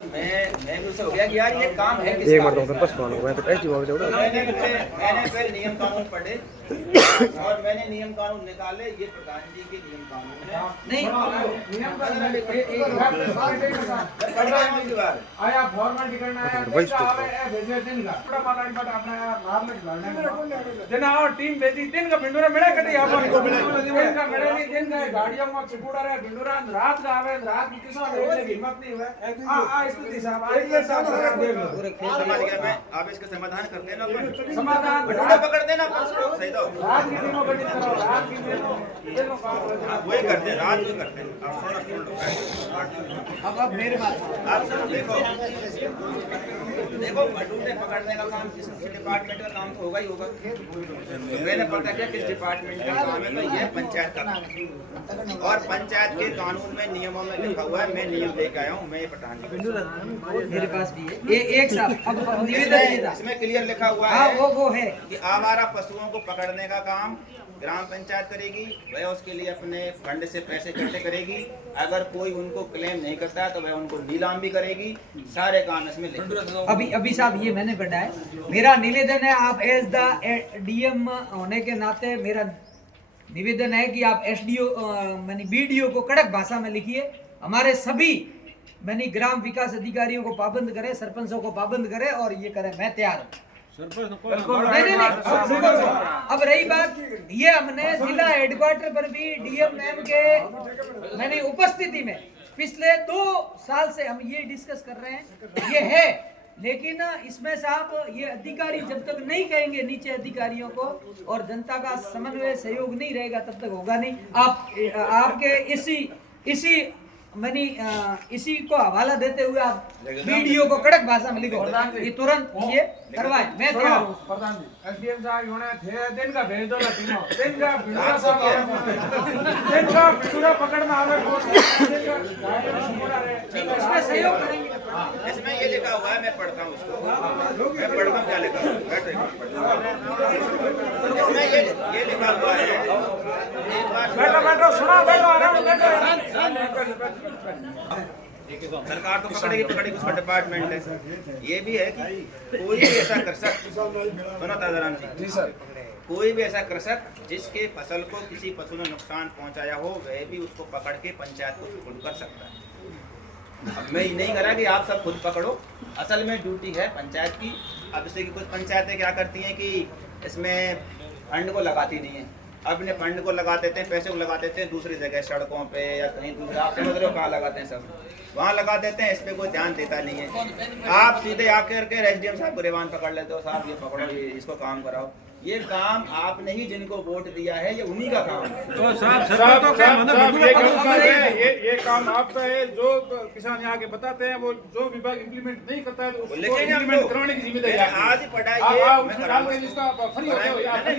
मैं भी उससे हो गया कि यार ये काम है एक किसका। मरता हूँ बस पानो मैं तो टेस्ट हुआ जोड़ा मैंने फिर नियम कानून पढ़े और मैंने नियम कानून निकाले। ये प्रधान जी के नियम कानून है। नहीं आया फॉर्मेलिटी करना है वही आवे ए भेजे दिन का थोड़ा माता बट अपना मार लग लड़ने जना और टीम भेजी दिन का भिंडोरा मिले कटी अपन को दिन का मिले नहीं दिन का गाड़ियों में चिपुड़ा रहे भिंडोरा रात का आवे रात की किसा रेट की हिम्मत नहीं हुए आ स्थिति साहब आइए साहब देख लो पूरे खेल समझ गया मैं। आप इसका समाधान कर देना अपन। समाधान बटूरा पकड़ देना परसों सही दो। रात की दिनों कटी करो रात की दिनों काम आप वही करते हैं, रात में करते हैं। आप सुन लो अब मेरे बात आप सुनो। देखो बटूरे पकड़ने का काम किस डिपार्टमेंट का काम तो होगा ही होगा। मैंने पता किया किस डिपार्टमेंट का काम है, तो यह पंचायत का काम है। और पंचायत के कानून में नियमों में लिखा हुआ है। मैं नियम लेके आया हूँ। मैं ये पठान मेरे पास भी है एक साहब अब निवेदन ये था इसमें क्लियर लिखा हुआ हाँ है वो है कि आवारा पशुओं को पकड़ने का काम ग्राम पंचायत करेगी। वह उसके लिए अपने फंड से पैसे इकट्ठे करेगी। अगर कोई उनको क्लेम नहीं करता है तो वह उनको नीलाम भी करेगी। सारे काम इसमें लिखे। अभी साहब ये मैंने पढ़ा है। मेरा निवेदन है आप एज द डीएम होने के नाते मेरा निवेदन है कि आप एसडीओ मानी बीडीओ को कड़क भाषा में लिखिए। हमारे सभी मानी ग्राम विकास अधिकारियों को पाबंद करे, सरपंचों को पाबंद करे और ये करे। मैं तैयार हूँ। नहीं अब रही बात ये हमने जिला हेडक्वार्टर पर भी डीएम मैम के मैंने उपस्थिति में पिछले 2 साल से हम ये डिस्कस कर रहे हैं। ये है लेकिन इसमें साहब ये अधिकारी जब तक नहीं कहेंगे नीचे अधिकारियों को और जनता का समन्वय सहयोग नहीं रहेगा तब तक होगा नहीं। आपके इसी मैंने इसी को हवाला देते हुए आप वीडियो को कड़क भाषा में लिखो। ये तुरंत ये करवाए। मैं तैयार हूँ। प्रधान जी एसडीएम साहब होने थे दिन का भेज दो ना तीनों दिन का भिंडोरा साहब दिन का भिंडोरा पकड़ना आवे इसमें सहयोग करेंगे। इसमें ये लिखा हुआ है। मैं पढ़ता हूँ उसको। मैं पढ़ता हूँ क्या लिखा हुआ है। इसमें ये लिखा हुआ है। एक बार बैठो सुना बैठो आराम बैठो। सरकार तो पकड़ेगी उसका डिपार्टमेंट है। ये भी है कि कोई भी ऐसा कृषक सुनो ताजाराम जी सर कोई भी ऐसा कृषक जिसके फसल को किसी पशु ने नुकसान पहुंचाया हो वह भी उसको पकड़ के पंचायत को सुपुर्द कर सकता है। अब मैं ये नहीं करा कि आप सब खुद पकड़ो। असल में ड्यूटी है पंचायत की। अब जैसे कि कुछ पंचायतें क्या करती हैं कि इसमें फंड को लगाती नहीं है। अपने फंड को लगा देते हैं, पैसे को लगा देते हैं दूसरी जगह सड़कों पे या कहीं दूसरे। आप समझ रहे हो कहाँ लगाते हैं? सब वहाँ लगा देते हैं। इस पर कोई ध्यान देता नहीं है। आप सीधे आकर के एसडीएम साहब को रेवान पकड़ लेते हो। साहब ये पकड़ो, ये इसको काम कराओ। ये काम आपने ही जिनको वोट दिया है ये उन्हीं का काम है। तो ये काम आपका है। जो किसान यहाँ के बताते हैं वो जो विभाग इम्प्लीमेंट नहीं करता है तो उसको इम्प्लीमेंट कराने की जिम्मेदारी आज ही पढ़ा ये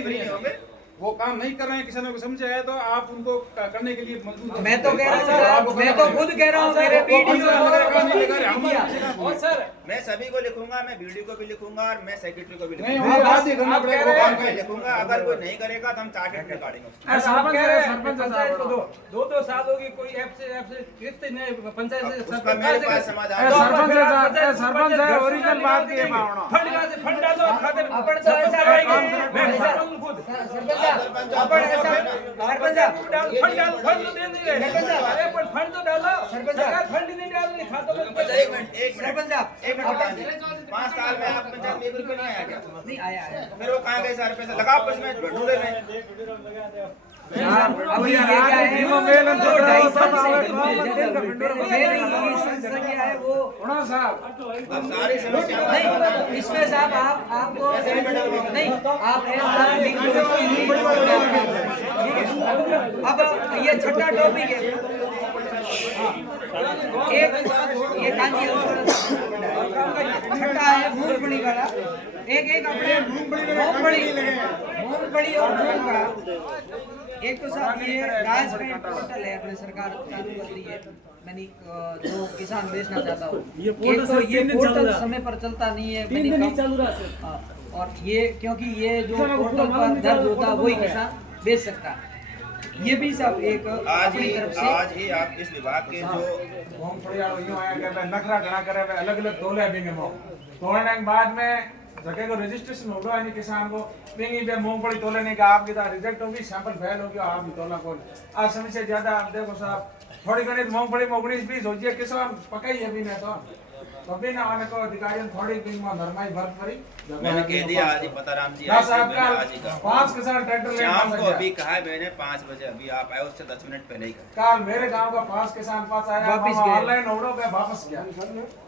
फ्री होंगे। वो काम नहीं कर रहे हैं, किसानों को समझे है तो आप उनको करने के लिए मजबूर हैं। मैं तो कह रहा हूँ मैं तो खुद कह रहा हूँ मेरे और सर मैं सभी को लिखूंगा। मैं वीडियो को भी लिखूंगा और मैं सेक्रेटरी को भी नहीं लिखूंगा। वो बात ही करना पड़ेगा। वो काम मैं लिखूंगा। अगर कोई नहीं करेगा तो हम चार्टेड में काटेंगे। पंचायत को दो साल होगी कोई ऐप से किस्त नहीं पंचायत से उसका मेरे पास समाधान सरपंच है ओरिजिनल बात की है फंड डालो खाते में अपन तो ऐसा है खुद अपन ऐसा सरपंच फंड तो दे नहीं रहे अरे पर फंड तो डालो सरकार फंड नहीं डाल रही खातों में। एक मिनट सरपंच साहब 5 साल में आप पंचायत में 1 रुपया नहीं आया क्या? नहीं आया फिर वो कहाँ गए सारे पैसे? लगाओ बस में ढूंढे में। अब ये क्या है वो 2-2.5 साल से क्या है वो अब सारी समस्या नहीं इसमें साहब आपको नहीं आप अब ये छठा टॉपिक है। एक ये कांजी छठा है मूंगफली का। एक अपने मूंगफली और मूंग का एक तो साहब ये राजपेट पोर्टल है अपने सरकार चालू कर रही है। मैंने जो किसान बेचना चाहता हूँ एक तो ये पोर्टल समय पर चलता नहीं है। 3 दिन नहीं चालू रहा और ये क्योंकि ये जो पोर्टल पर दर्ज होता है वही किसान बेच सकता है। ये भी सब एक आज अपनी ही तरफ से आज ही आप इस विभाग के जो मूंगफली वालों यूं आया कहते हैं नखरा घना करे वे अलग अलग तोले भी में तोड़ने के बाद में जगह को रजिस्ट्रेशन होगा यानी किसान को पिंगी पे मूंगफली तोलने का आपकी तो रिजेक्ट होगी सैंपल फेल होगी आप भी तोला को आज समय से ज्यादा आप देखो साहब थोड़ी घनी मूंगफली में 19-20 हो जाए किसान पकाई अभी ने तो अभी ना आने को अधिकारियों थोड़ी दिन में नरमाई भर पड़ी मैंने कह दिया आज ही पता राम जी ना आज ही साहब मैंने आज ही का कहा 5 किसान ट्रैक्टर ले शाम को अभी कहा है मैंने 5 बजे अभी आप आए उससे 10 मिनट पहले ही कहा कल मेरे गांव का 5 किसान पास आया वापिस गए। ऑनलाइन ऑर्डर पे वापस गया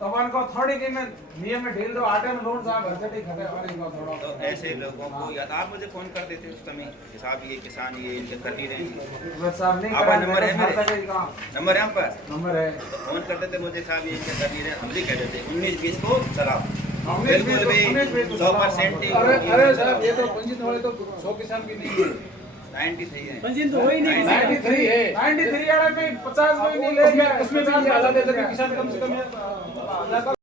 तो उनको थोड़ी दिन में नियम में ढील दो आटे में लोन साहब हजटी खबे वाले को थोड़ा तो ऐसे लोगों को या तो आप मुझे फोन कर देते उस समय कि साहब ये किसान ये इनके कर नहीं रहे हैं बस साहब नहीं आपका करा, नंबर है मेरे मेरे? खाता का नंबर है हम पर नंबर है तो फोन कर देते मुझे साहब ये इनके कर नहीं रहे हम भी कह देते 19-20 को चलाओ 19-20 बिल्कुल भी 19-20 100% ही अरे होगी। अरे साहब ये तो पंजीत वाले तो 100 किसान भी नहीं है 93 है पंजीन तो हो ही नहीं 93 है 93 वाला में 50 में नहीं ले गया उसमें भी अलग है किसान कम से कम